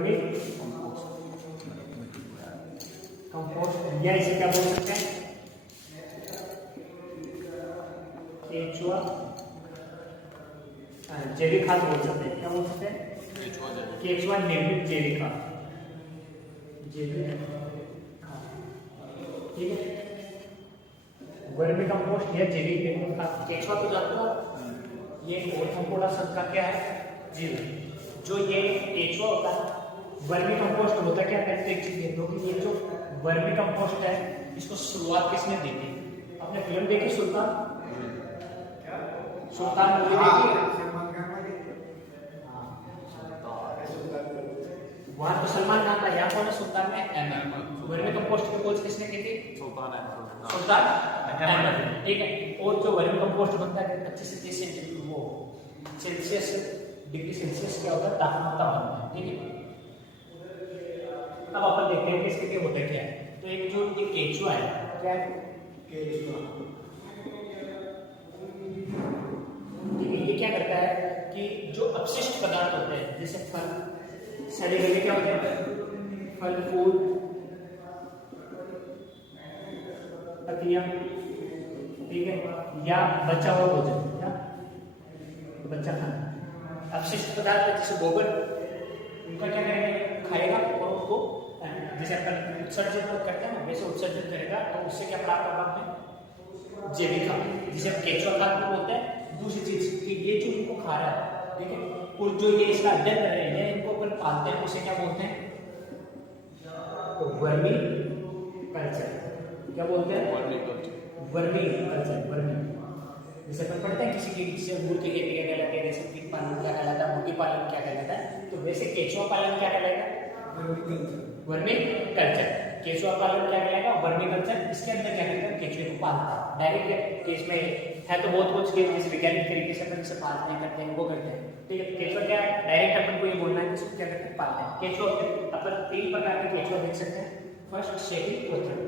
Vermi compost, या इसे क्या बोल सकते हैं, केचुआ जैविक खाद बोल सकते हैं। क्या बोल सकते हैं, केचुआ निर्मित जैविक खाद, जैविक खाद, ठीक है। वर्मी कंपोस्ट या जैविक निर्मित खाद, केचुआ तो जानते हो, ये ऑर्थोपोडा शब्द का क्या है, जीव। जो ये केचुआ होता है, वर्मी कंपोस्ट होता क्या है, एक चीज देख लो कि ये जो वर्मी कंपोस्ट है, इसको शुरुआत किसने दी थी? आपने फिल्म देखी सुल्तान? सुल्तान मूवी देखी? वहां तो सलमान खान था, यहाँ कौन है सुल्तान में? वर्मी कंपोस्ट की खोज किसने की थी? सुल्तान अहमद, ठीक है। और जो वर्मी कंपोस्ट बनता है 25 से 30 सेल्सियस डिग्री सेल्सियस क्या होता है, तापमान बनता है, ठीक है। अब अपन देखते हैं कि इसके लिए होता क्या है। तो एक जो ये केचुआ है, क्या है केचुआ, ठीक है। ये क्या करता है कि जो अपशिष्ट पदार्थ होते हैं, जैसे फल, सड़े गले क्या होते हैं, फल फूल पत्तियां, ठीक है, या बचा हुआ भोजन, क्या बच्चा खाना, अपशिष्ट पदार्थ जैसे गोबर, उनका क्या करेगा, खाएगा और उसको जैसे अपन उत्सर्जित करते हैं ना, वैसे उत्सर्जित करेगा। तो उससे क्या प्राप्त होगा हमें, जैविक खाद, जिसे हम केचुआ खाद बोलते हैं। दूसरी चीज कि ये जो इनको खा रहा है, ठीक है, और जो ये इसका अध्ययन कर रहे हैं, इनको अपन पालते हैं, उसे क्या बोलते हैं, वर्मी कल्चर। क्या बोलते हैं, वर्मी कल्चर, वर्मी। जैसे अपन पढ़ते हैं किसी की, जैसे अंगूर की खेती क्या कहलाती है, जैसे पीक पालन क्या कहलाता है, मुर्गी पालन क्या कहलाता है, तो वैसे केचुआ पालन क्या कहलाएगा, वर्मी कल्चर। केचुआ पालन क्या कहलाएगा, वर्मी कल्चर। इसके अंदर क्या कहते हैं, केचुए को पालता है डायरेक्ट, केस में है तो बहुत कुछ के जैसे वैज्ञानिक तरीके से अपन इसे पालते हैं, करते हैं, वो करते हैं, ठीक है। केचुआ क्या है, डायरेक्ट अपन को ये बोलना है कि इसको क्या करते हैं, पालते हैं। केचुआ अपन 3 प्रकार के केचुआ देख सकते हैं, फर्स्ट, सेकंड और थर्ड,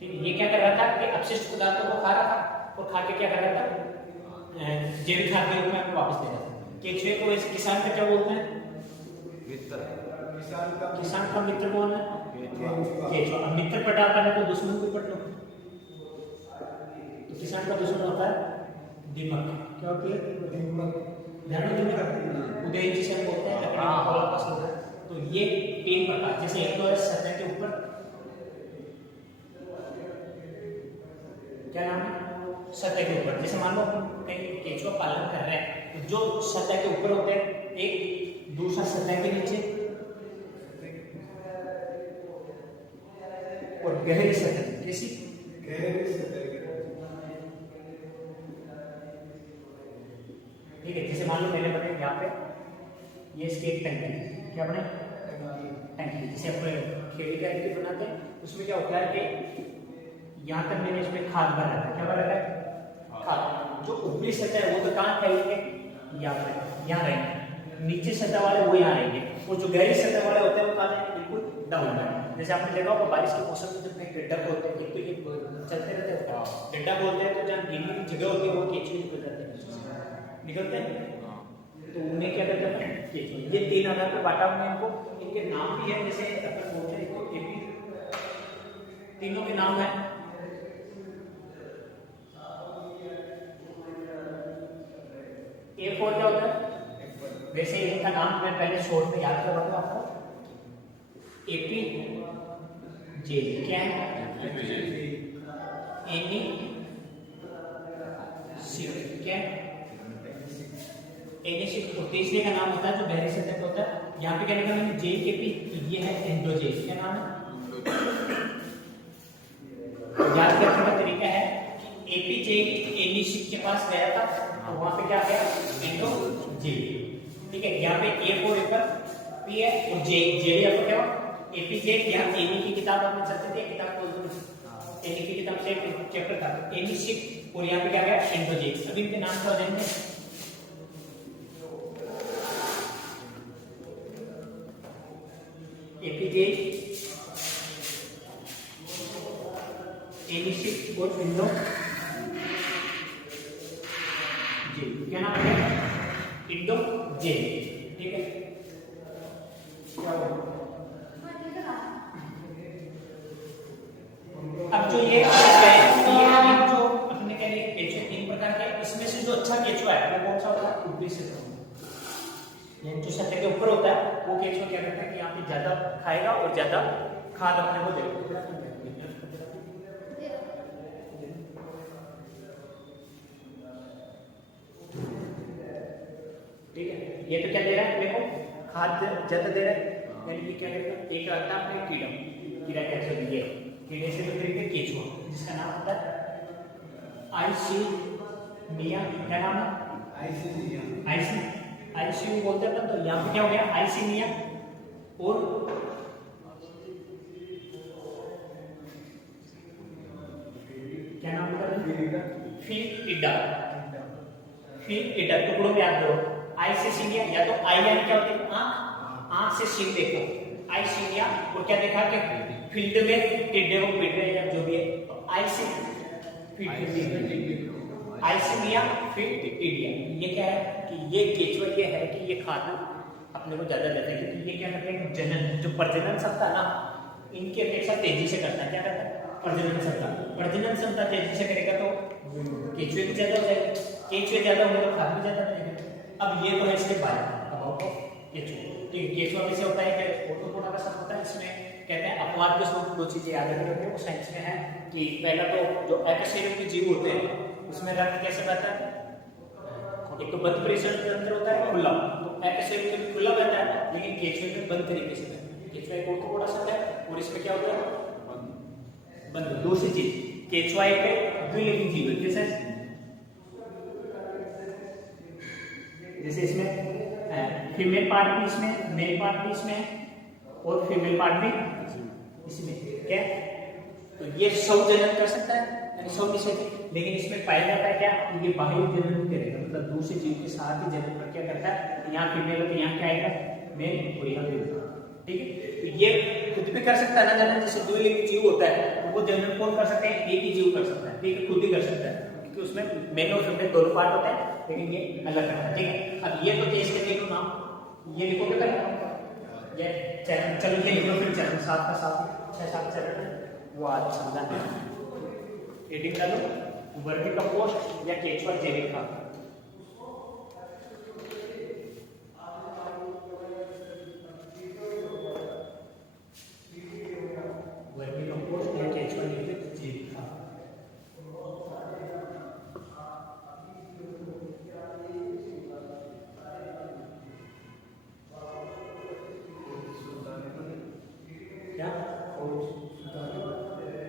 ठीक है। ये क्या कर रहा था कि अपशिष्ट पदार्थों को खा रहा था और खा के क्या कर रहा था, जैविक खाद के रूप में आपको वापस दे रहा था। केचुए को वैसे किसान का क्या बोलते हैं, मित्र। किसान का मित्र कौन है, केचुआ। अब मित्र पटा पाने तो दुश्मन को पट लो, तो किसान का दुश्मन होता है दीमक। क्या होती है, दीमक, ध्यान में उदय जिसे हम बोलते हैं, तो ये 3 प्रकार, जैसे एक तो है सतह के ऊपर, क्या नाम है, सतह के ऊपर। जैसे मान लो कहीं केचुआ पालन कर रहे हैं, तो जो सतह के ऊपर होते हैं एक, दूसरा सतह के नीचे, और गहरी सतह, कैसी गहरी सतह, ठीक है। जैसे मान लो मैंने बनाया यहाँ पे, ये इसकी एक टंकी, क्या बने, टंकी, जिसे अपने खेती करके बनाते हैं। उसमें क्या होता है कि यहाँ तक मैंने इसमें खाद भरा था, क्या भरा था, खाद। जो ऊपरी सतह है वो तो कहाँ रहेंगे, यहाँ पे, यहाँ रहेंगे। नीचे सतह वाले वो यहाँ रहेंगे, और जो गहरी सतह वाले होते हैं वो कहाँ रहेंगे, बिल्कुल डाउन में। जैसे आपने देखा होगा बारिश के मौसम में जब गड्ढा खोदते हैं, तो ये चलते रहते हैं, गड्ढा खोदते हैं, तो जहाँ गीली जगह होती है वो केचुए निकल जाते हैं, निकलते हैं, तो उन्हें क्या कहते हैं, केचुए। ये 3 आधार पर बांटा हुआ है इनको, इनके नाम भी है, जैसे अपन बोलते हैं तीनों के नाम है, A4 क्या होता है, वैसे इनका नाम मैं पहले शॉर्ट में याद करवा दूं आपको, एपी जे, क्या है, एनी सी, क्या है, एनी सी। तो तीसरे का नाम होता है जो गहरी सतह पे होता है, यहाँ पे क्या लिखा मैंने, जे के पी, तो ये है एंडोजेन। क्या नाम है, याद करने का तरीका है कि एपीजे एनीसिक के पास गया था, तो वहां पे क्या गया, एंडोजेन, ठीक है। यहाँ पे A4 पर पी है और जे भी आपको क्या, एपीजे। यहाँ एनी की किताब आपने चलते थे, किताब बोल दो, एनी की किताब से एक चैप्टर था एनीसिक, और यहाँ पे क्या गया, एंडोजेन। अभी इनके नाम क्या देंगे, एपीजे, एनीसिक और एंडोजेन। क्या नाम है, एंडोजेन, ठीक है। क्या होगा, भी सकता हूँ। ये जो सतह के ऊपर होता है वो केचुआ क्या करता है कि यहाँ पे ज्यादा खाएगा और ज्यादा खाद अपने को देगा। ठीक है, ये तो क्या दे रहा है देखो, खाद ज्यादा दे रहा है, यानी ये क्या करेगा, एक आता है अपने कीड़ा, कीड़ा कैसे दिए कीड़े से तो करेंगे केचुआ, जिसका नाम होता है आइसिनिया। क्या नाम है? आइसिनिया बोलते हैं। तो यहाँ पे क्या हो गया, आइसिनिया और क्या नाम होता है, फिलिडा। टुकड़ों में याद करो, आई से सीनिया, या तो आई यानी क्या होती है आंख, आंख से सीन देखो आई सीनिया, और क्या देखा कि फील्ड में टिड्डे को पीट रहे या जो भी है, तो आई से आइसिनिया फिर टिडिया। ये क्या है कि ये केचुआ ये है कि ये खाना अपने को ज्यादा देता है, क्योंकि ये क्या करते हैं, जनन जो प्रजनन क्षमता ना इनकी अपेक्षा तेजी से करता है। क्या करता है, प्रजनन क्षमता तेजी से करेगा तो केचुए भी ज्यादा हो जाएगा, केचुए ज्यादा होंगे तो खाद भी ज्यादा मिलेगा। अब ये तो है इसके बारे में केचुआ। ठीक है, केचुआ कैसे होता है कि ऑटोपोडा का सब होता है, इसमें कहते हैं अपवाद के स्वरूप दो चीजें याद रखनी, वो साइंस में है कि पहला तो जो एकशरीर के जीव होते हैं उसमें रक्त कैसे बहता है, एक तो बंद परिसर तंत्र होता है खुला, तो एकशरीर में खुला बहता है, लेकिन केचुए में बंद तरीके से बहता है। केचुआ एक ऑटोपोडा शब्द है और इसमें क्या होता है बंद। दूसरी चीज, केचुआ एक द्विलिंगी जीव है, जैसे इसमें फीमेल पार्ट भी इसमें, मेल पार्ट भी इसमें और फीमेल पार्ट भी इसमें। क्या, तो ये सौ जनन कर सकता है, यानी 100 की से, लेकिन इसमें पाया जाता है क्या, ये बाह्य जनन नहीं करेगा, मतलब दूसरे जीव के साथ ही जनन प्रक्रिया करता है। यहाँ फीमेल है तो यहाँ क्या आएगा, मेल, और यहाँ फीमेल। ठीक है, तो ये खुद भी कर सकता है ना जनन, जैसे द्विलिंगी जीव होता है वो जनन कौन कर सकते हैं, एक ही जीव कर सकता है। ठीक है, खुद ही कर सकता है, क्योंकि उसमें मेल और फीमेल दोनों पार्ट होते हैं, लेकिन ये अलग करता है। ठीक है, अब ये तो देश के देखो नाम, ये लिखोगे कर ये चैनल, चलो ये लिखो फिर चैनल 7 का 7 6-7 चैनल है वो आज समझा। एडिंग डालो, वर्मी कंपोस्ट या केचुआ जैविक खाद। वर्मी कंपोस्ट या केचुआ जैविक खाद।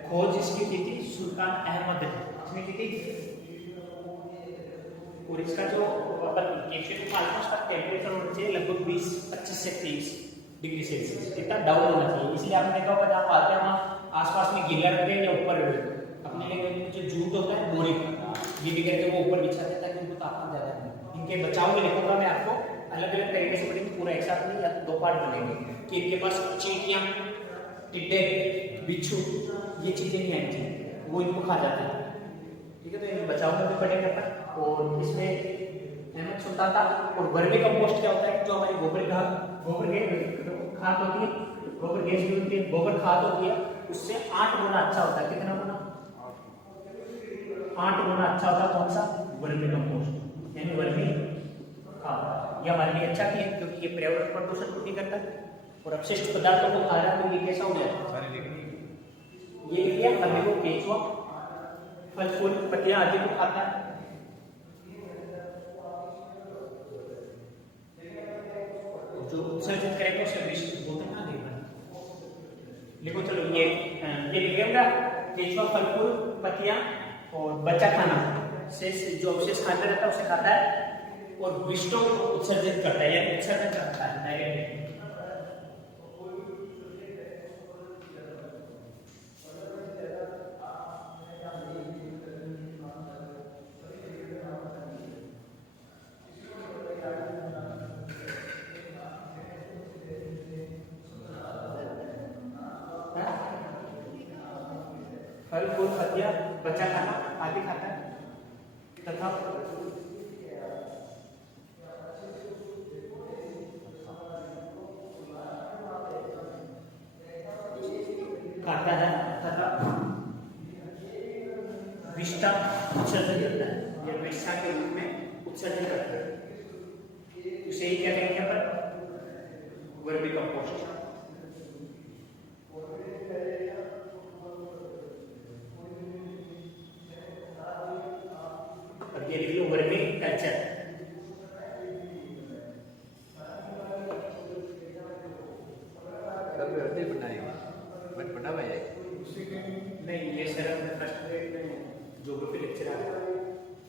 खोज इसकी की थी सुल्तान अहमद ने, इसने की थी। और इसका जो केचुए के आसपास का टेम्परेचर होना चाहिए लगभग 25 से 30 डिग्री सेल्सियस, इतना डाउन होना चाहिए। इसलिए आपने देखा होगा जहाँ पालते हैं वहाँ आसपास में गीला रखे या ऊपर अपने लिए जो जूट होता है बोरी का, ये भी करके वो ऊपर बिछा देता है ताकि उनको तापमान ज्यादा नहीं। इनके बचाव में लिखूंगा मैं आपको, अलग अलग तरीके से पढ़ेंगे, पूरा एक साथ नहीं या 2 पार्ट बनेंगे कि इनके पास चींटियां, टिड्डे, बिच्छू, ये चीजें नहीं आनी चाहिए, वो इनको खा जाते हैं। ठीक है, तो इनको बचाव में भी पड़ेगा। और इसमें अहमद सुल्तान था। और वर्मी कंपोस्ट क्या होता है, जो हमारी गोबर खाद होती है, गोबर गैस भी होती है, गोबर खाद होती है, उससे 8 गुना अच्छा होता है। कितना गुना, 8 गुना अच्छा होता है। कौन सा, वर्मी कंपोस्ट यानी वर्मी खाद। ये हमारे लिए अच्छा भी है क्योंकि ये पर्यावरण प्रदूषण को नहीं करता और अपशिष्ट पदार्थों को खा रहा है, तो ये कैसा हो जाता है, ये लिया अभी वो केचुआ फल फूल पत्तियां आदि को खाता है। जो उत्सर्जित करेगा उसे विष बोलते हैं ना। लिखो चलो, ये लिखेगा केचुआ फल फूल पत्तियां और बच्चा खाना से जो अवशेष खाते रहता है उसे खाता है और विष्टों को उत्सर्जित करता है, यानी उत्सर्जन करता है डायरेक्ट। फल फूल पत्तियां बच्चा खाना आदि खाता है तथा खाता है तथा विष्ठा उत्सर्जन करता है, या विष्ठा के रूप में उत्सर्जन करता है। से ही क्या कहेंगे अपन, वर्मी कंपोस्ट। अब ये लिख लो वर्मी कल्चर। नहीं, ये सर फर्स्ट ग्रेड में ज्योग्राफी लेक्चर आ रहा है,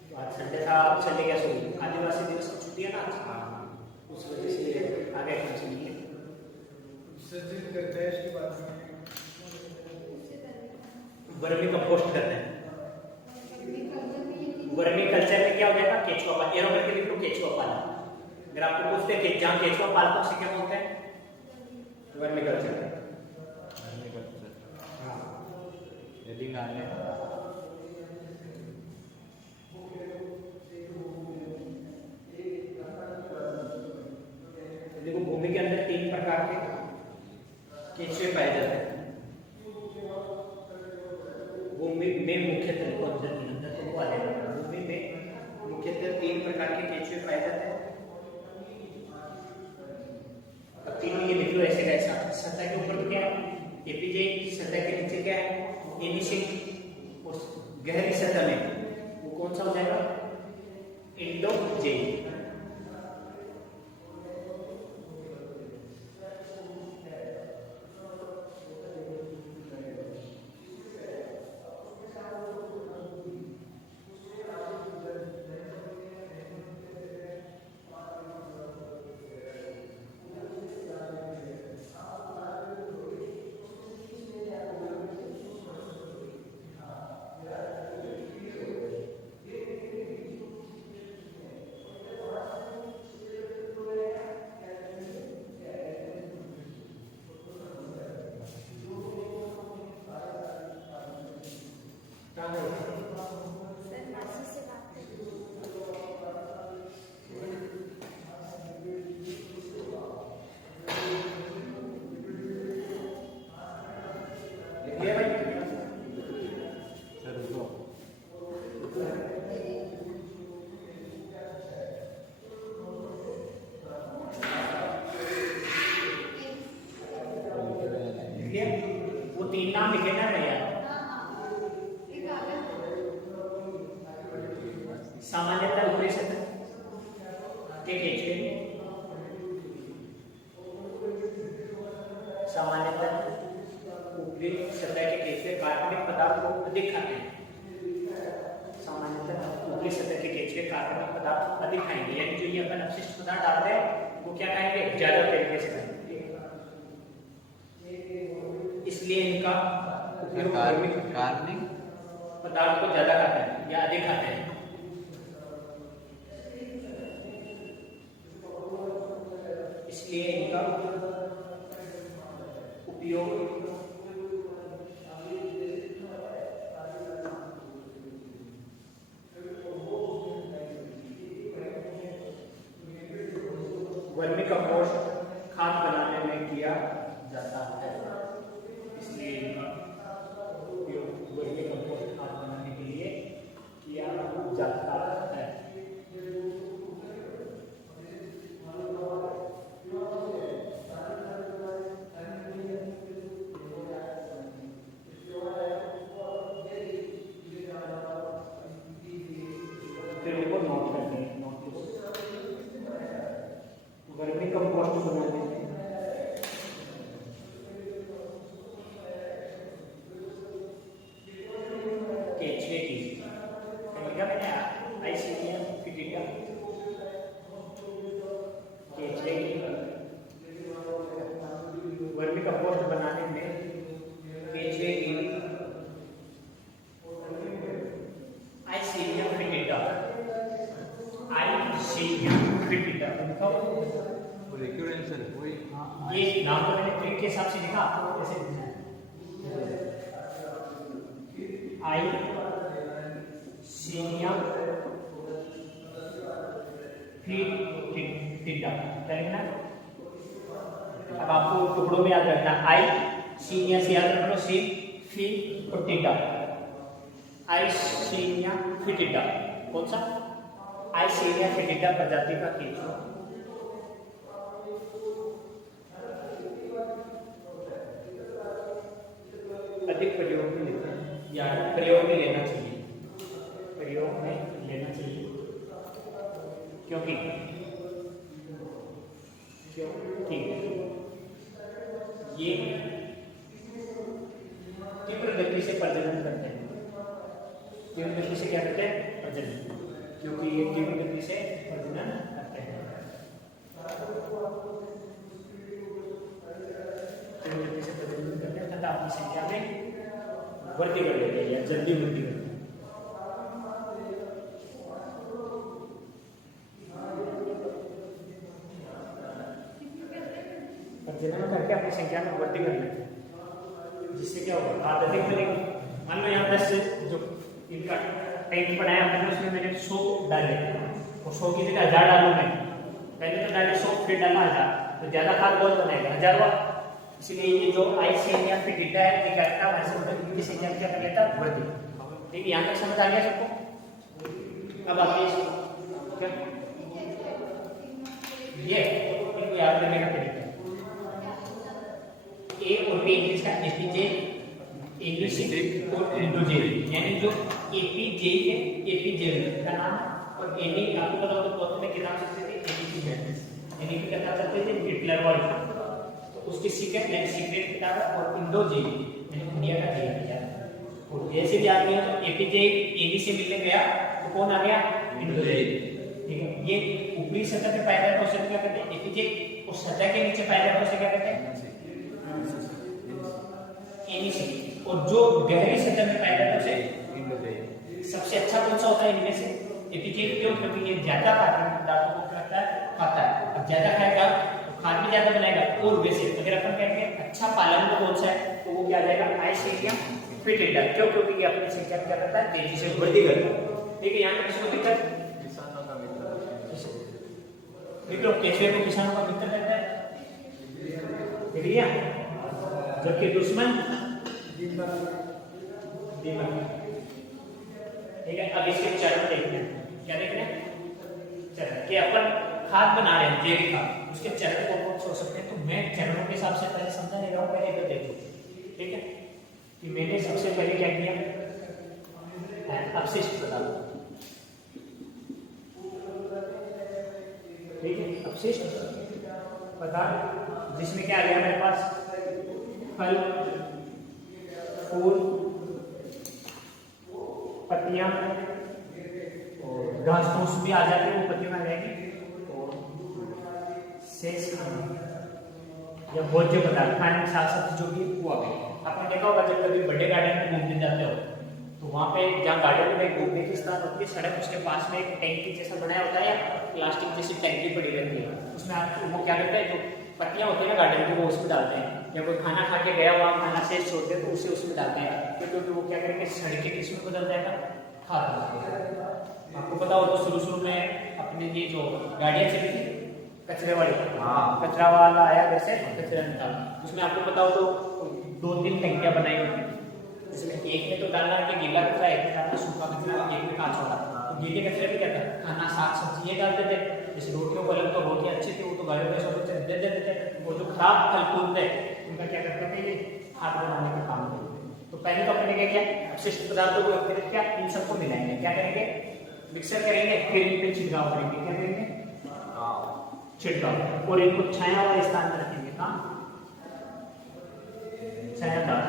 तो आज संडे था, आप चले गया स्कूल, आदिवासी दिवस की छुट्टी है ना आज, उस वजह से आ गए हमसे मिलने। वर्मी कंपोस्ट करते हैं। वर्मी कल्चर में क्या हो जाएगा, केचुआ पालन, एरो करके लिख लो केचुआ पालन। अगर आपको पूछते हैं कि जहाँ केचुआ पालता है उसे क्या बोलते हैं, वर्मी कल्चर। देखो भूमि के अंदर 3 प्रकार के केचुए पाए जाते हैं। भूमि में मुख्यतः भूमि में मुख्यतः 3 प्रकार के केचुए पाए जाते हैं। अब तीनों ये लिख लो ऐसे कैसा, सतह के ऊपर क्या है एपीजे, सतह के नीचे क्या है इनिशियल, और गहरी सतह में वो कौन सा हो जाएगा, इंडोजेन। वो 3 नाम लिखे ना भैया, सामान्यतः ऊपरी सतह के केचुए, सामान्यतः ऊपरी सतह के केचुए कार्बनिक पदार्थ को अधिक खाते हैं। सामान्यतः ऊपरी सतह के केचुए कार्बनिक पदार्थ अधिक खाएंगे, यानी जो ये अपन अपशिष्ट पदार्थ डालते हैं वो क्या खाएंगे, ज्यादा तरीके से खाएंगे। इसलिए इनका उपयोग कार्बनिक पदार्थ को ज्यादा खाते हैं या अधिक खाते हैं। इसलिए इनका उपयोग वर्मी कंपोस्ट खाद बनाने में किया जाता है। इसलिए इनका उपयोग वर्मी कंपोस्ट खाद बनाने के लिए किया जाता है। वर्मी कंपोस्ट बनाने में केचुए की मैंने आइसिडियम फिटिटा केचुए की वर्मी कंपोस्ट बनाने में केचुए की आइसिडियम फिटिटा ये नाम तो मैंने ट्रिक के हिसाब से लिखा, आपको कैसे लिखना है, आइसिडियम फिटिटा लिखना। अब आपको टुकड़ों में याद रखना, आई सीनिया से याद रख लो, सी फी फिटिटा, आइसिडियम फिटिटा कौन सा, आइसिडियम फिटिटा प्रजाति का केचुआ क्यों? ठीक है, ये तीव्र गति से प्रजनन करते हैं। तीव्र गति से क्या करते हैं? प्रजनन, क्योंकि ये तीव्र गति से प्रजनन करते हैं। तीव्र गति से प्रजनन करते हैं तथा अपनी संख्या में वृद्धि कर लेते हैं या जल्दी वृद्धि करते हैं। प्रजनन करके अपनी संख्या में वृद्धि कर लेते हैं, जिससे क्या होगा? खाद अधिक मिलेगी। मान लो यहाँ 10 जो इनका टैंक बनाया हमने, उसमें मैंने 100 डाले और 100 की जगह 1000 डालू मैं। पहले तो डाले 100, फिर डाला 1000, तो ज्यादा खाद बहुत बनाएगा, 1000 हुआ। इसलिए ये जो आईसीएम या फिर डेटा है ये क्या करता है? हमारे से इनकी संख्या में क्या कर लेता है? वृद्धि। ठीक है, यहाँ तक समझ आ गया सबको? अब आते हैं क्या ये इनको याद करने का तरीका। ए और बी इंग्लिश का एपीजे, इंग्लिश और इंडोजेल, यानी जो एपीजे है, एपीजेल का नाम, और एनी आपको पता हो तो कौन में कितना सकते थे? एपीजे मैट्रिक्स, यानी कि क्या करते थे? हिटलर वाला, तो उसकी सीक्रेट यानी सीक्रेट किताब है, और इंडोजेल यानी इंडिया का जेल किया। और जैसे भी आ गया तो एपीजे एनी से मिलने गया तो कौन आ गया? इंडोजेल। ठीक है, ये ऊपरी सतह पे पाया जाता है, उसे क्या कहते हैं? एपीजे, और सतह के नीचे पाया जाता है उसे क्या कहते हैं? एनीसी, और जो गहरी सतह में पाया जाता है उसे इंडोजेल। सबसे अच्छा कौन सा होता है इनमें से? एपीजे, क्यों? क्योंकि ये ज्यादा कार्बन पदार्थों को क्या करता है? खाता है। अब ज्यादा खाएगा तो खाद भी ज्यादा बनाएगा। और वैसे अगर अपन कहते हैं अच्छा पालन कौन सा है, तो वो क्या जाएगा? आइसेरियम फिटिडा। क्यों? क्योंकि ये अपनी संख्या में क्या करता है? तेजी से वृद्धि करता है। ठीक है, यहाँ पे किसको दिक्कत? किसानों का मित्र। केचुए को किसानों का मित्र कहता है, ठीक है, जबकि दुश्मन दीमक। ठीक है, अब इसके चरण देखते हैं। क्या देख रहे हैं? चरण, कि अपन खाद बना रहे हैं, जैविक खाद, उसके चरण को सोच सकते हैं। तो मैं चरणों के हिसाब से पहले समझा नहीं रहा हूँ, पहले इधर देखो। ठीक है, कि मैंने सबसे पहले क्या किया? अपशिष्ट पदार्थ। ठीक है, अपशिष्ट पदार्थ जिसमें क्या आ गया मेरे पास? फल, फूल, पत्तियां और घास फूस भी आ जाते हैं, वो पत्तियां आ जाएंगी, और शेष या भोज्य पदार्थ, खाने के साथ साथ जो भी वो आ गए। आपने देखा होगा जब कभी बड़े गार्डन में घूमने जाते हो तो वहाँ पे जहाँ गार्डन में घूमने की स्थान होती है, सड़क उसके पास में एक टैंकी जैसा बनाया होता है, या प्लास्टिक जैसी टैंकी पड़ी रहती है। उसमें आप वो क्या करते हैं? जो पत्तियां होती है ना गार्डन की, वो उसमें डालते हैं। या कोई खाना खा के गया हुआ खाना शेष छोड़ते हैं तो उसे उसमें डालते हैं, क्योंकि वो क्या करेंगे? सड़के किसमें बदल जाएगा? खाद। आपको पता हो तो शुरू शुरू में अपने ये जो गाड़ियां चली थी कचरे वाली, कचरा वाला आया वैसे कचरा निकाला, उसमें आपको पता हो तो 2-3 टंकियां बनाई होती थी, जिसमें एक में तो डालना है गीला कचरा, एक में डालना सूखा कचरा, एक में कांच वाला। तो गीले कचरे में क्या था? खाना, साग सब्जी ये डालते थे। जैसे रोटियों को अलग, तो रोटी अच्छी थी वो तो गाड़ियों में सब दे देते थे। वो जो खराब फल फूल थे उनका क्या करते थे? ये खाद बनाने का काम करते। तो पहले तो अपने क्या किया? अपशिष्ट पदार्थों को फिर क्या इन सबको मिलाएंगे, क्या करेंगे? मिक्सर करेंगे, फिर इन पे छिड़काव करेंगे। क्या करेंगे? छिड़काव, और इनको छाया वाले स्थान पर रखेंगे। कहाँ? छायादार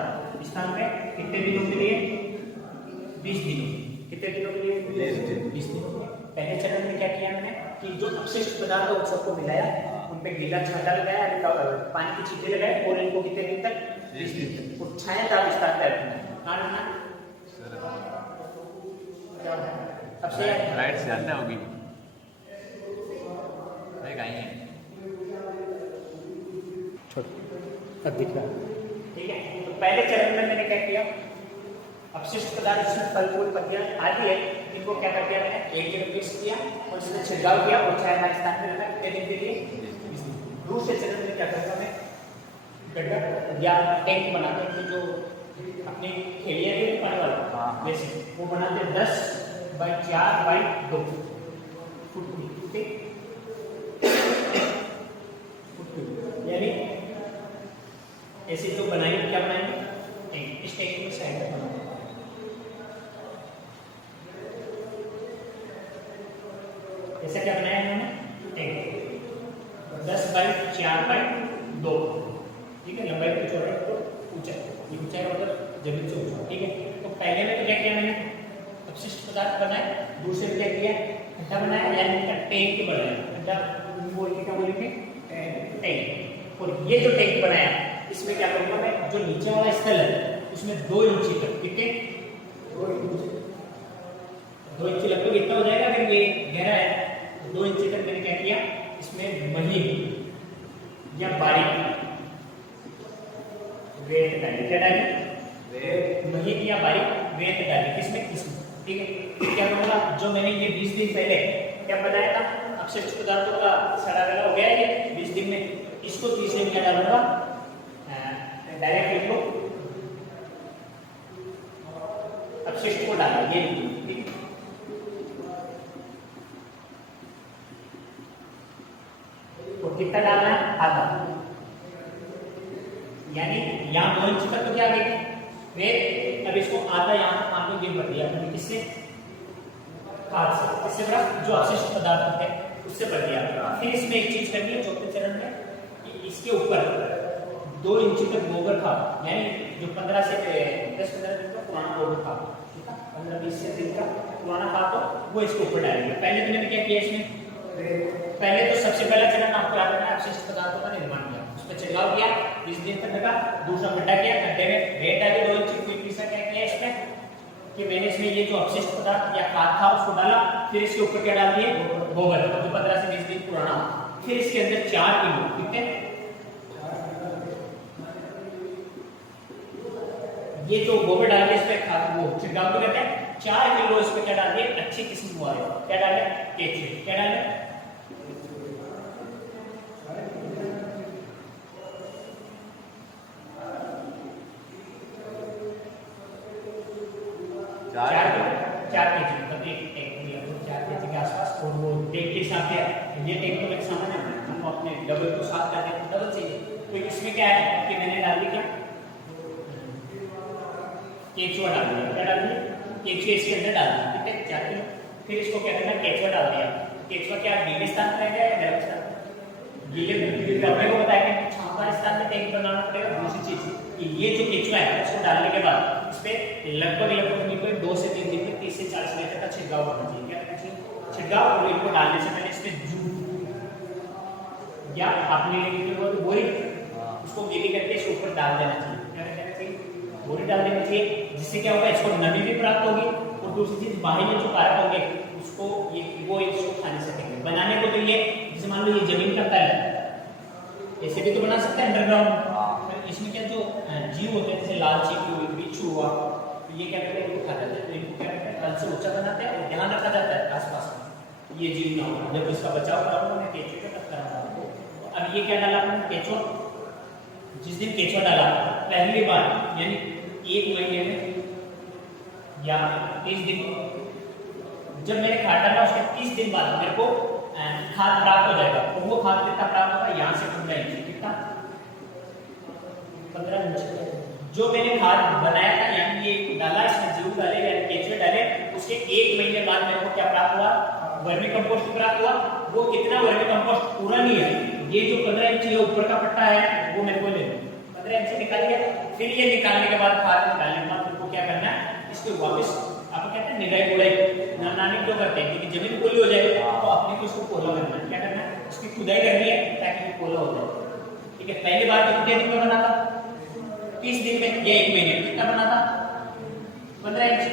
स्थान पे। कितने दिनों के लिए? 20 दिनों। कितने दिनों के लिए? 20 दिनों के लिए। पहले चरण में क्या किया मैंने कि जो अपशिष्ट पदार्थ उन सबको मिलाया, उन पे गीला छाता लगाया, पानी की छींटे लगाए, और इनको कितने दिन तक? 20 दिन तक। और छायादार स्थान पर रखना। कहाँ रखना? अब से राइट से आना होगी, अब दिख रहा है। ठीक है, तो पहले चरण में मैंने क्या किया? अपशिष्ट पदार्थ जिसमें फल फूल पत्तियां आदि है, इनको क्या कर दिया मैंने? एक जगह मिक्स किया और इसमें छिड़काव किया और छायादार स्थान में रखा। कितने दिन के लिए? दूसरे चरण में क्या करता मैं? गड्ढा या टैंक बनाते हैं, जो अपनी खेलियां के पानी वाला वैसे वो बनाते हैं 10x4x2 फुट की। यानी ऐसे जो बनाएंगे, क्या बनाएंगे? टैंक। इस टैंक में साइड में बनाएंगे। ऐसा क्या बनाया इन्होंने? टैंक 10x4 4.2, ठीक है, लंबाई तो चौड़ाई तो ऊंचाई, ये ऊंचाई का मतलब जमीन से ऊंचा, ठीक है। तो पहले में तो क्या किया मैंने, अपशिष्ट पदार्थ बनाया, दूसरे में क्या किया, खड्डा बनाया, यानी टैंक बनाया, खड्डा बोल के क्या बोलेंगे, टैंक। और ये जो टैंक बनाया इसमें क्या करूंगा मैं, जो नीचे वाला स्थल है उसमें 2 इंची तक, ठीक है, 2 इंची लगभग इतना हो जाएगा। अगर ये गहरा है 2 इंची तक मैंने क्या किया, इसमें महीन या बारीक रेत डाली, क्या डाली, महीन या बारीक रेत डाली, किसमें, इसमें, ठीक है। फिर क्या करूंगा, जो मैंने ये 20 दिन पहले क्या बनाया था, अपशिष्ट पदार्थों का सड़ा गला हो गया ये 20 दिन में, इसको तीसरे में क्या डालूंगा, डायरेक्ट लिख लो, अपशिष्ट को डाला, ये ठीक है। तो कितना डालना है, आधा, यानी यहाँ 2 इंच तक तो क्या गई रेत, अब इसको आधा यहाँ आपने गिर भर दिया, किससे, हाथ से, किससे भरा, जो अपशिष्ट पदार्थ है उससे भर दिया। फिर इसमें एक चीज करनी है चौथे चरण में, कि इसके ऊपर 2 इंच तक गोबर खाद, यानी जो 15 से 10-15 दिन का पुराना गोबर खाद, ठीक है, 15-20 से दिन का पुराना खाद हो वो इसके ऊपर डालेंगे। पहले दिन में क्या किया इसमें, पहले तो सबसे पहला चरण आपको क्या करना है, अपशिष्ट पदार्थों का निर्माण किया, उस पर छिड़काव किया, 20 दिन तक लगा, दूसरा गड्ढा किया, गड्ढे में रेत डाली 2 इंच, फिर तीसरा क्या किया इसमें, कि मैंने इसमें ये जो अपशिष्ट पदार्थ या खाद था उसको डाला, फिर इसके ऊपर क्या डाल दिए, गोबर, जो 15 से 20 दिन पुराना, फिर इसके अंदर 4 किलो, ठीक है, ये जो गोबर डाल के इसमें खाद वो छिड़काव तो करते हैं, 4 किलो इसमें क्या डाल दिए, अच्छी किस्म हुआ है, क्या डाले, केचुए, क्या डाले, चार केजी, मतलब एक लिया तो 4 केजी के आसपास। और वो टेक के हिसाब से, ये टेक तो मेरे सामने है, हम अपने डबल को साथ करते हैं, डबल चाहिए, तो इसमें क्या है कि मैंने डाल दी क्या, केचुआ डाल दिया, क्या डाल दिया, केचुआ इसके अंदर डाल दिया, ठीक है, 4 किलो। फिर इसको क्या करना, केचुआ डाल दिया, केचुआ क्या गीले स्थान पर रहेगा या गर्म स्थान पर, गीले करने को बताया कि छांवदार स्थान में टैंक बनाना पड़ेगा। दूसरी चीज कि ये जो केचुआ है उसको डालने के बाद इस पे लगभग 2 से 3 दिन में 30 से 40 लीटर का छिड़काव करना चाहिए, क्या करना चाहिए, छिड़काव। और इनको डालने से पहले इसमें जूट या आपने बोरी उसको गीली करके इसके ऊपर डाल देना चाहिए, क्या करना चाहिए, बोरी डाल देना चाहिए, जिससे क्या होगा, इसको नमी भी प्राप्त होगी, और दूसरी चीज बाहरी जो कारक होंगे उसको वो इसको खाने सकेंगे। बनाने को तो ये, जैसे मान लो ये जमीन का तल है, ऐसे भी तो बना सकते हैं अंडरग्राउंड, इसमें क्या जो जीव होते हैं, जैसे लाल चींटी हुई, बिच्छू हुआ, तो ये क्या करते हैं, इनको खा जाते हैं, तो इनको क्या करते हैं, तल से ऊंचा बनाते हैं और ध्यान रखा जाता है आसपास में ये जीव ना हो, जब इसका बचाव करा उन्होंने केचुए का टक्कर मारा। अब ये क्या डाला हमने, केचुआ, जिस दिन केचुआ डाला पहली बार, यानी 1 महीने में या 30 दिन, जब मैंने खाद डाला उसके 30 दिन बाद मेरे को खाद प्राप्त हो जाएगा, और वो खाद कितना प्राप्त होगा, यहाँ से 15 इंच, कितना, 15 इंच। जो मैंने खाद बनाया था, यानी ये डाला, इसमें जीव डाले या केचुए डाले, उसके 1 महीने बाद मेरे को क्या प्राप्त हुआ, वर्मी कंपोस्ट प्राप्त हुआ। वो कितना वर्मी कंपोस्ट पूरा नहीं है, ये जो 15 इंच ये ऊपर का पट्टा है वो मेरे को ले लो, 15 इंच निकाल लिया। फिर ये निकालने के बाद, खाद निकालने के बाद मेरे को क्या करना है, इसको वापस आप कहते हैं निराई गुड़ाई, नानी क्यों करते हैं, क्योंकि जमीन पोली हो जाए तो अपने को इसको पोला करना है, क्या करना है, इसकी खुदाई करनी है ताकि ये पोला हो जाए, ठीक है। पहली बार तो कितने दिन में बना था, 30 दिन में या 1 महीने में, कितना बना था, 15 इंच।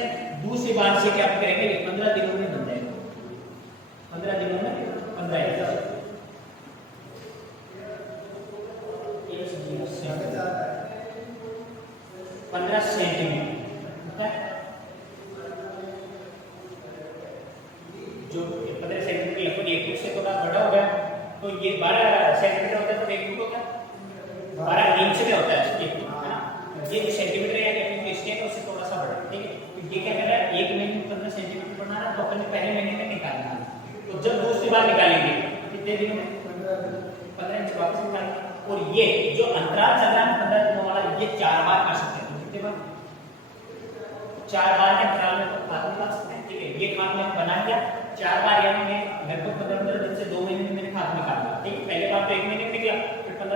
दूसरी बार से क्या करेंगे, 15 दिनों में बन जाएगा, 15 दिनों में 15 इंच, 15 सेंटीमीटर, जो 15 सेंटीमीटर लगभग 1 फुट से थोड़ा बड़ा हो गया, तो ये 12 सेंटीमीटर होता है, तो 1 फुट हो गया, 12 इंच में होता है, है ना, ये जो सेंटीमीटर है या स्केल उससे थोड़ा सा बड़ा, ठीक है। तो ये क्या कर रहा है, 1 महीने में 15 सेंटीमीटर बना रहा है, तो अपन ने पहले महीने में निकालना है, तो जब दूसरी बार निकालेंगे कितने दिनों में, 15 इंच वापस निकालेंगे। और ये जो अंतराल चल रहा है 15 दिनों वाला, ये 4 बार कर सकते हैं, कितने बार, 4 बार के अंतराल में तो खाद निकाल सकते हैं, ठीक है। ये खाद मैंने बना दिया 4 बार, यानी लगभग 15 दिन से 2 महीने में मैंने खाद निकाला, ठीक है। पहले बार तो 1 महीने में निकला,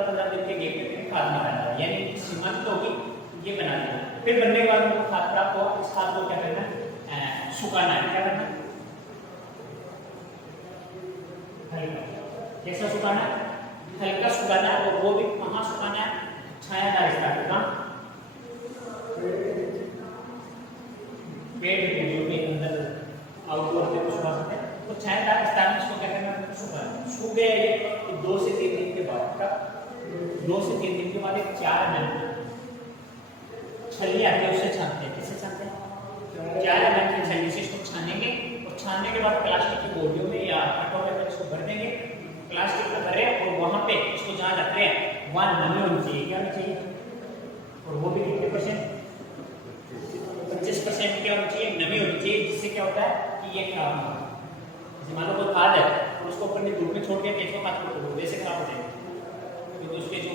15-15 दिन के गैप में खाद निकालना है, यानी सीमांत होगी ये बना देना। फिर बनने के बाद उनको खाद प्राप्त हुआ, इस खाद को क्या करना है, सुखाना है। क्या करना है, कैसा सुखाना है, हल्का सुखाना है। और वो भी कहाँ सुखाना है, छायादार स्थान पे। कहाँ, पेड़ के जो भी अंदर आउटडोर पे सुखा सकते हैं, तो छायादार स्थान में इसको क्या करना है, सुखाना। सूख गया ये 2 से 3 दिन के बाद का, 2 से 3 दिन के बाद एक 4 दिन छलनी आती है, उससे छानते हैं। किससे छानते हैं, 4 mm की छलनी से इसको छानेंगे। और छानने के बाद प्लास्टिक की बोरियों में या कटोरे में इसको भर देंगे, प्लास्टिक में भरे, और वहां पे इसको जहां रख रहे हैं वहां नमी होनी चाहिए। क्या होनी चाहिए, और वो भी कितने %, 25% क्या होनी चाहिए, नमी होनी चाहिए। जिससे क्या होता है कि ये खराब नहीं होगा। जैसे मान लो कोई खाद है और उसको ऊपर में धूप में छोड़ के केंचुआ खाद को वैसे खराब हो जाएंगे, क्योंकि उसके जो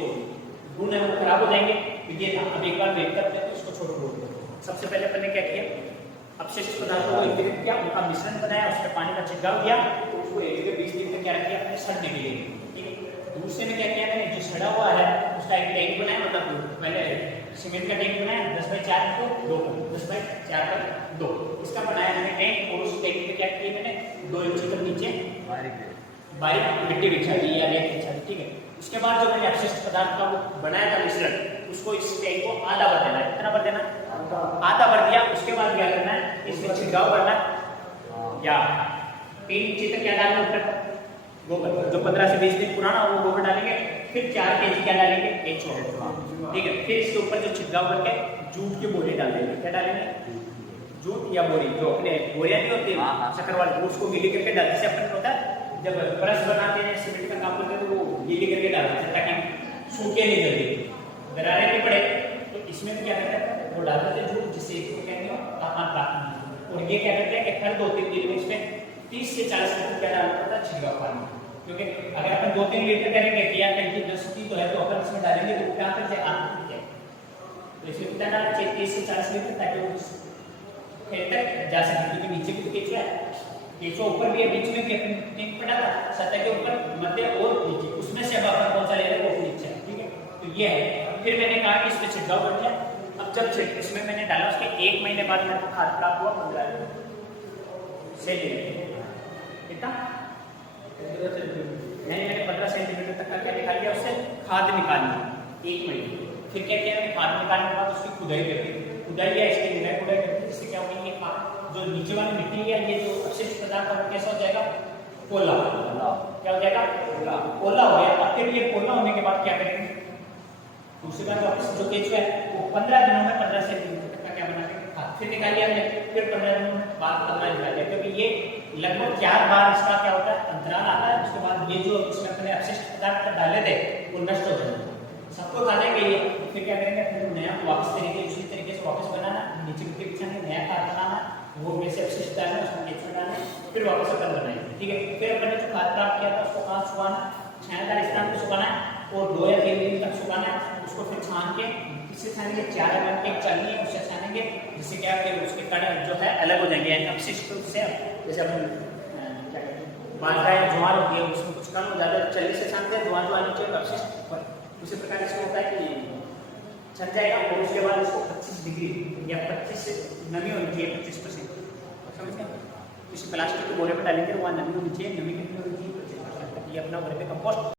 गुण है वो खराब हो जाएंगे। तो ये था, अब एक बार वेट करते हैं तो इसको छोड़ दो। सबसे पहले अपन ने क्या किया, अपशिष्ट पदार्थों को एकत्रित किया, उनका मिश्रण बनाया, उस पर पानी का छिड़काव दिया, तो उसको 20 दिन तक क्या रखिए अपने सड़ने के लिए। ठीक है, दूसरे में क्या किया मैंने, जो सड़ा हुआ है उसका एक टैंक बनाया, मतलब पहले सीमेंट का टैंक बनाया 10x4 को 10x4 इसका बनाया मैंने टैंक। और उस टैंक पे क्या किया मैंने, 2 इंच तक नीचे बारीक मिट्टी बिछा दी या रेत बिछा दी। ठीक है, उसके बाद जो मैंने अपशिष्ट पदार्थ का वो बनाया था मिश्रण, उसको इस टैंक को आधा भर देना है। कितना भर देना, आधा भर दिया। उसके बाद क्या करना है, इसमें छिड़काव करना है, या 3 इंच तक क्या डालना ऊपर, गोबर, जो 15 से 20 दिन पुराना वो गोबर डालेंगे। फिर 4 kg क्या डालेंगे, केंचुआ। ठीक है, फिर इसके ऊपर जो छिड़काव करके जूट की बोरी डाल देंगे। क्या डालेंगे, जूट या बोरी, जो अपने बोरियां नहीं होती शक्कर वाली, उसको गीली करके डाल। जैसे अपन होता है जब ब्रश बनाते हैं, सीमेंट का काम करते हैं, तो वो गीली करके डालते हैं ताकि सूखे नहीं जल्दी, दरारें नहीं पड़े। तो इसमें भी क्या करते हैं, वो डाल देते हैं जूट, जिससे इसको क्या नहीं हो, तापमान प्राप्त नहीं हो। और ये क्या करते हैं कि हर 2-3 दिन में इसमें 30 से 40 लीटर क्या डालना पड़ता है, छिड़काव पानी। क्योंकि अगर अपन 2-3 लीटर करेंगे या टंकी 10 की तो है, तो अपन इसमें डालेंगे तो क्या कर जाए, आग टूट जाए। तो इसमें कितना डालना चाहिए, 30 से 40 लीटर, ताकि वो खेत तक जा सके। क्योंकि नीचे भी तो केंचुआ है, केंचुआ ऊपर भी है, बीच में भी अपन टैंक पड़ा था, सतह के ऊपर, मध्य और नीचे, उसमें से अब अपन कौन सा ले रहे हैं, वो नीचे। ठीक है, तो ये है। फिर मैंने कहा कि इसमें छिड़काव कर दिया। अब जब इसमें मैंने डाला, उसके 1 महीने बाद मेरे को खाद प्राप्त हुआ 15 दिन से कितना, मैंने 15 सेंटीमीटर तक का क्या निकाल लिया, उससे खाद निकाली 1 महीने। फिर क्या किया, खाद निकालने के बाद उसकी खुदाई कर दी, खुदाई या इसकी निराई खुदाई कर दी। जिससे क्या होगी, जो नीचे वाली मिट्टी है, ये जो अपशिष्ट पदार्थ है वो कैसा हो जाएगा, पोला। क्या हो जाएगा, पोला हो गया। अब फिर ये पोला होने के बाद क्या करेंगे, दूसरी बात वापस जो केंचुआ है वो 15 दिनों में 15 सेंटीमीटर तक का क्या बना के खाद फिर निकाल लिया हमने। फिर 15 दिनों में बाद 15 निकाल लिया, क्योंकि ये लगभग 4 बार इसका क्या होता है, अंतराल आता है। उसके बाद ये जो इसमें अपने अपशिष्ट पदार्थ डाले थे वो नष्ट हो जाएंगे, सबको खा देंगे ये। फिर क्या करेंगे, फिर नया वापस तरीके उसी तरीके से वापस बनाना, नीचे मिट्टी बिछाने, नया खाद बनाना, वो वैसे अपशिष्ट डालना, उसमें केंचुआ डालना, फिर वापस अपन बनाएंगे। ठीक है, फिर अपन ने जो खाद प्राप्त किया था उसको कहाँ सुखाना, छायादार स्थान पे सुखाना है, और 2 या 3 दिन तक सुखाना है। उसको फिर छान के, किससे छानेंगे, 4 mm की चालनी है उससे छानेंगे, जिससे क्या है उसके कण जो है अलग हो जाएंगे, यानी अपशिष्ट से। जैसे अपन क्या कहते हैं, बाजरा या ज्वार होती है, उसमें कुछ कम हो जाता है, चलनी से छानते हैं, ज्वार जो आनी चाहिए अपशिष्ट पर, उसी प्रकार इसमें होता है कि छन जाएगा। और उसके बाद इसको 25 डिग्री या 25 नमी होनी चाहिए, 25%, समझ गए। किसी प्लास्टिक के बोरे में डालेंगे, वहाँ नमी होनी चाहिए, नमी कितनी होनी चाहिए, 25%। ये अपना वर्मी कंपोस्ट